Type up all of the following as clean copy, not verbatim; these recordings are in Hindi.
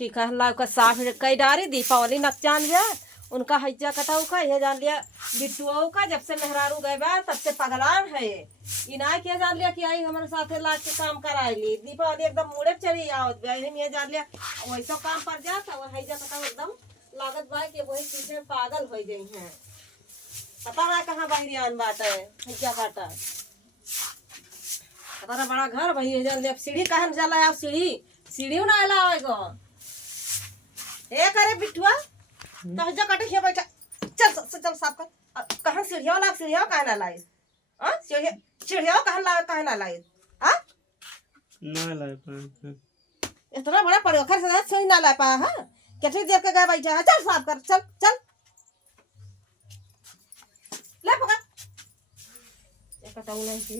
की कहला का साफ कई डारी दीपावली नकचान गया उनका हज्जा कटाऊ का यह जान लिया बिट्टुओं का जब से मेहरारू गए बा तब से पगलान है ये ना क्या जान लिया कि आई हमारे साथे लाग के काम कराएली दीपावली एकदम मुड़े चली आवत बा ये जान लिया वैसा काम पर जाता वो हज्जा कटाऊ एकदम लागत बा कि वही पीछे पागल हो गई हैं पता ना कहाँ बाहरी आन बात है हज्जा काटा हमारा बड़ा घर भाई जान लिया सीढ़ी कहन जाला आप सीढ़ी ना आला आएगा ए करे बिट्टुआ तो हज्जा काटे हिया बैठा चल साफ कर कहां सीढ़िया काहे ना लाए हां सीढ़िया काहे ना लाए हां ना लाए पा इतना बड़ा पड़े खर से सीढ़ी ना ला पा हां कैसे देर के गए बैठा है चल साफ कर चल ले पकड़ ये कटाऊ नहीं की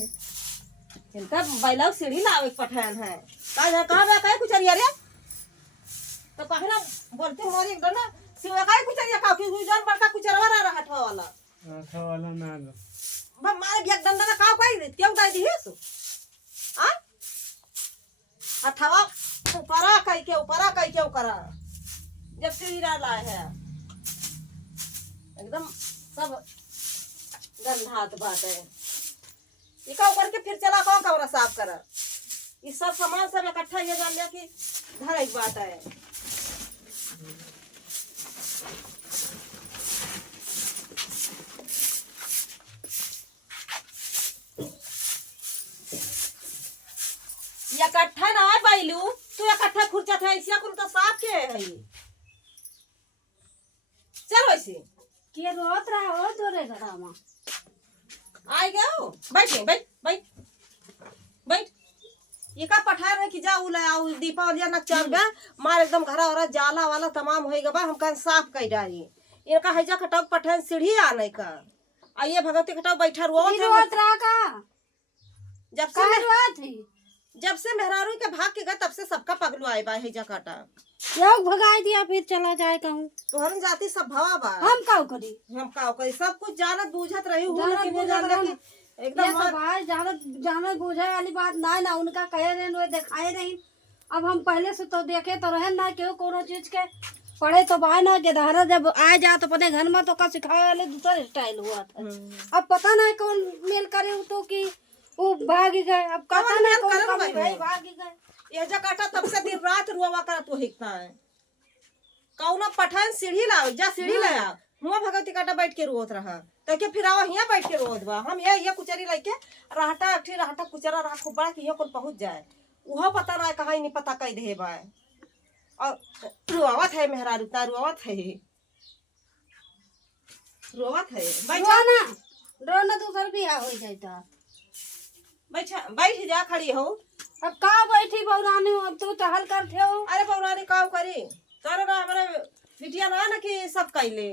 इनका बैलाव सीढ़ी लावे पठान है कहां बे काहे कुछ अरिया रे तो काहे ना बोलते मोरी एकदम ना सिवा काहे कुछ अरिया का कि जान बड़का कुछ रवा रहा ठो वाला ना लो बा मारे बिया डंडा ना काव काई तेव दाई दी हेसु आ अथवा ऊपरा काई के करा जब सीढ़ी डाला है एकदम सब गंधात बात है इका ऊपर के फिर चला कौन कमरा साफ करा ये सब सामान सब इकट्ठा ये जान लिया कि घर एक बात है इकट्ठा ना है बैलू तू इकट्ठा खुर्चा था ऐसा कुल तो साफ के है चल वैसे के रोत रहा हो तोरे घरामा आई गयो बैठ ये का पठार है कि जाऊ ले आऊ दीपावली न चल गया मार एकदम घरा और जाला वाला तमाम होई गबा हम कन साफ कई डाली इनका हजा कटाव पठान सीढ़ी आने का आइए भगवती कटाव बैठा रोत रहा का जब से मेहरारू के भाग के गए तब से सबका पगलू आए बा हजा काटा लोग भगाई दिया फिर चला जाए कहूं तोहरन जाति सब भवा बा हम का करी सब कुछ जानत बूझत रही हूं लेकिन वो जान ले कि एकदम भाई जानत बूझे वाली बात ना उनका कहे रहे वे दिखाए रही अब हम पहले से तो देखे तो रहे ना क्यों कोनो चीज के पढ़े तो बाय ना के धारा जब आ जा तो अपने घर में तो का सिखाए वाले दूसरा स्टाइल हुआ था अब पता नहीं कौन मेल करे तो कि वो भाग गए अब पता नहीं कौन भाई भाग गए ये जा काटा तब से दिन रात रुआ कर तो हिकता है कौना पठान सीढ़ी लाओ जा सीढ़ी लाया हुआ भगवती काटा बैठ के रोत रहा तो के फिर आवा हिया बैठ के रोत बा हम ये कुचरी लेके रहटा कुचरा रहा खूब बड़ा कि ये कोन पहुंच जाए उहो पता ना कहां नहीं पता कई दे बा और रुआवत है मेहरारू ता रुआवत है बैठा ना दूसरा भी आ हो जाता बैठ जा खड़ी हो अब का बैठी बौरानी अब तू टहल करते हो अरे बौरानी का करी कर ना हमारे बिटिया ना कि सब कैले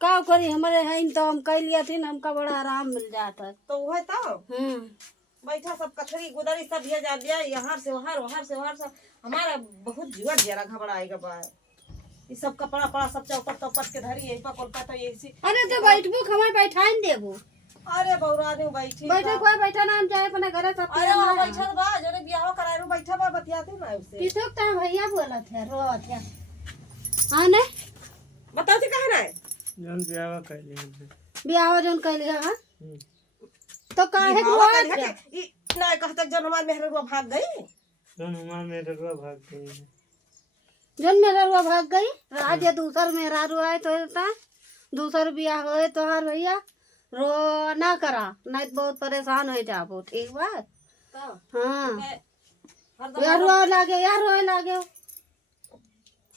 का करी हमारे हैं तो हम कह लिया थी ना हमका बड़ा आराम मिल जाता तो वह तो बैठा सब कथरी गुदरी सब भेज जा दिया यहाँ से वहां से हमारा बहुत जीवन जरा घबराएगा बा ये सब कपड़ा पड़ा सब चौपट के धरी यही पर कोलकाता यही अरे तो बैठबो हमें बैठाइन देबो अरे बौरानी बैठी बैठे कोई बैठा ना हम चाहे अपने घर सब अरे वो बैठल बा जने बियाह करायरो बैठा बा बतियाते ना उससे किसक ता भैया बोला थे रोत है हां ने बताओ ती कहां है जन बियाह कर लिए बियाह जन कर लिया हां तो काहे को ई ना कहता जन हमार मेहररुआ भाग गई जन मेहररुआ भाग गई आज ये दूसर मेहररुआ है तो ता दूसर बियाह होए तो हर भैया रो ना करा नहीं बहुत परेशान हो जाबो ठीक बा हां यार रो लागे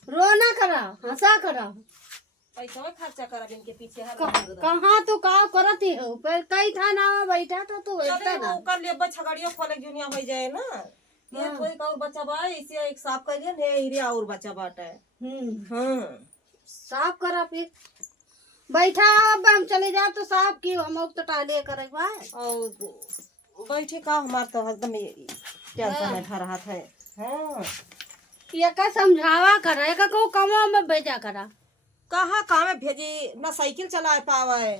रो ना करा हंसा करा पैसा में खर्चा करा इनके पीछे हर कहां तो का करती हो पर कई था ना बैठा तो तू बैठा ना कर ले छगड़ियो खोले दुनिया हो जाए ना ये कोई और बच्चा बा इसे एक साफ कर लिया ने हीरे और बच्चा बाटा है साफ करा फिर बैठा अब हम चले जाए तो साफ की हम तो टाले करे और बैठे का हमार तो एकदम टेंशन में भरा है हां ये का समझावा करे का को कमो में भेजा करा कहाँ काम में भेजी ना साइकिल चला पावे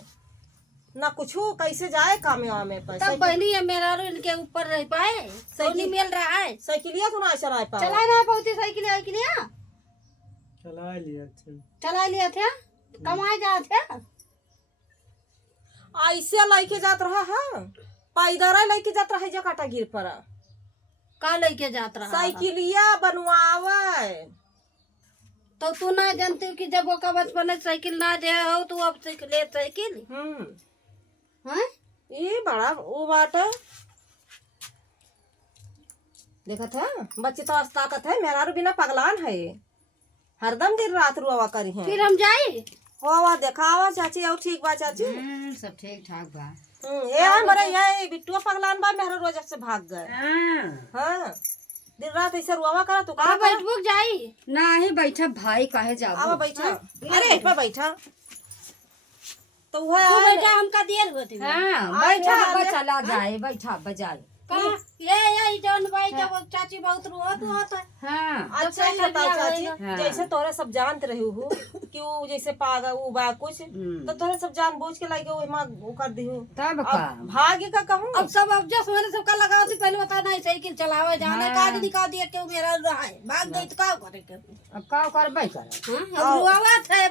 ना कुछ कैसे जाए काम में तब पहली है मेरा इनके ऊपर रह पाए साइकिल मिल रहा है साइकिलिया तो ना चला पाए चला ना पाती साइकिल चला लिया थे। चला लिए थे कमाए जाए थे ऐसे लेके जात रहा है पैदल लेके जात रहा है जो काटा गिर पड़ा का लेके जात रहा साइकिलिया बनवावे तो तू ना जानती हो कि जब वो का बचपन में साइकिल ना दे हो तो अब ले साइकिल हैं ये बड़ा वो बात है देखा था बच्चे तो ताकत है मेरा बिना पगलान है हरदम दिन रात रुआ करी है फिर हम जाए हो देखावा चाची और ठीक बा चाची सब ठीक ठाक बा। ये हमारे ये बिट्टुआ पगलान बा मेहरा रोज से भाग गए हाँ दिन रात ऐसे रुआ करा तू कहा बैठबुक जाई नहीं बैठा भाई काहे जाबो। आवा बैठा अरे इस पे बैठा तो तू वह बैठा हमका देर होती हाँ बैठा बा चला जाए बैठा बजाए। कहाँ ये जौन भाई जब चाची बहुत रोत होत है हाँ अच्छा ही बताओ चाची हाँ। जैसे तोरे सब जानते रहे हो कि वो जैसे पागा वो बा कुछ तो तोरे सब जान बूझ के लाके वो मां वो कर दी हूँ तब का भाग्य का कहूँ अब सब अब जस मैंने सबका लगा थी पहले बता नहीं साइकिल चलावे जाने का निकाल दिया क्यों मेरा रहा है भाग गई तो का करे के अब का करबे कर। हां अब रुआवा थे